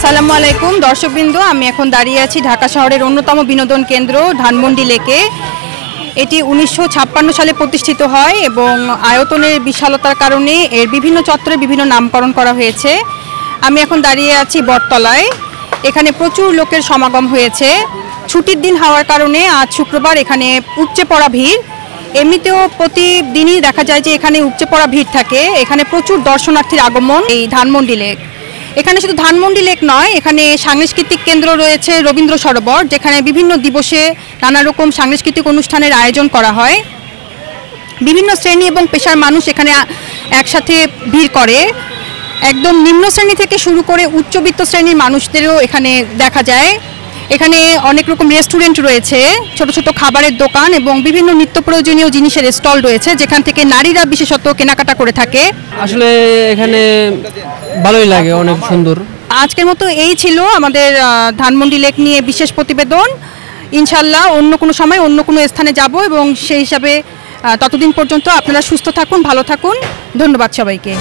আসসালামু আলাইকুম দর্শকবৃন্দ, আমি এখন দাঁড়িয়ে আছি ঢাকা শহরের অন্যতম বিনোদন কেন্দ্র ধানমন্ডি লেকে। এটি 1956 সালে প্রতিষ্ঠিত হয় এবং আয়তনের বিশালতার কারণে এর বিভিন্ন চত্বরে বিভিন্ন নামকরণ করা হয়েছে। আমি এখন দাঁড়িয়ে আছি বটতলায়। এখানে প্রচুর লোকের সমাগম হয়েছে। ছুটির দিন হওয়ার কারণে আজ শুক্রবার এখানে উপচে পড়া ভিড়। এমনিতেও প্রতিদিনই দেখা যায় যে এখানে উপচে পড়া ভিড় থাকে। এখানে প্রচুর দর্শনার্থীর আগমন এই ধানমন্ডি লেক। এখানে শুধু ধানমন্ডি লেক নয়, এখানে সাংস্কৃতিক কেন্দ্র রয়েছে রবীন্দ্র সরোবর, যেখানে বিভিন্ন দিবসে নানা রকম সাংস্কৃতিক অনুষ্ঠানের আয়োজন করা হয়। বিভিন্ন শ্রেণী এবং পেশার মানুষ এখানে একসাথে ভিড় করে। একদম নিম্ন শ্রেণী থেকে শুরু করে উচ্চবিত্ত শ্রেণীর মানুষদেরও এখানে দেখা যায়। এখানে অনেক রকম রেস্টুরেন্ট রয়েছে, ছোট ছোট খাবারের দোকান এবং বিভিন্ন নিত্য প্রয়োজনীয় জিনিসের স্টল রয়েছে, যেখান থেকে নারীরা বিশেষত কেনাকাটা করে থাকে। আসলে এখানে ভালোই লাগে, অনেক সুন্দর। আজকের মতো এই ছিল আমাদের ধানমন্ডি লেক নিয়ে বিশেষ প্রতিবেদন। ইনশাল্লাহ অন্য কোনো সময় অন্য কোনো স্থানে যাব এবং সেই হিসাবে ততদিন পর্যন্ত আপনারা সুস্থ থাকুন, ভালো থাকুন। ধন্যবাদ সবাইকে।